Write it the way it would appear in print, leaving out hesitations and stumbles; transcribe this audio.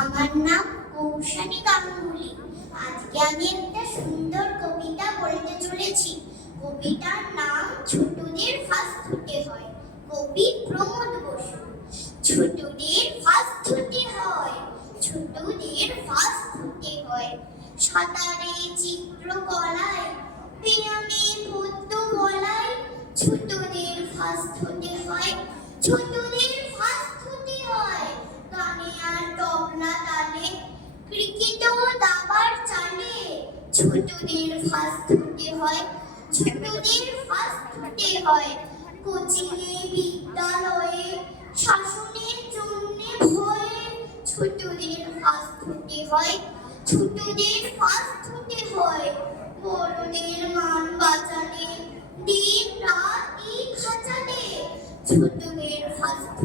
আমার নাম কৌশানী গাঙ্গুলি। আজকে আমি একটা সুন্দর কবিতা বলতে চলেছি। কবিতার নাম ছোটদের ফার্স্ট হতে হয়। কবি প্রমোদ বসু। ছোটদের ফার্স্ট হতে হয়, ছোটদের ফার্স্ট হতে হয়। সাঁতারে চিত্রকলায়, ব্যায়ামে পদ্য গলায়, ছোটদের ফার্স্ট হতে হয়, ছোটদের ফার্স্ট হতে হয়। গানে আর তবলা তালে, ক্রিকেটও দাবার চালে, ছোটদের ফার্স্ট হতে হয়, ছোটদের ফার্স্ট হতে হয়। কোচিংয়ে বিদ্যালয়ে, শাসনের জন্য ভয়ে, ছোটদের ফার্স্ট হতে হয়, ছোটদের ফার্স্ট হতে হয়। বড়দের মান বাঁচালে, দিন রাত খাঁচালে, ছোটদের ফার্স্ট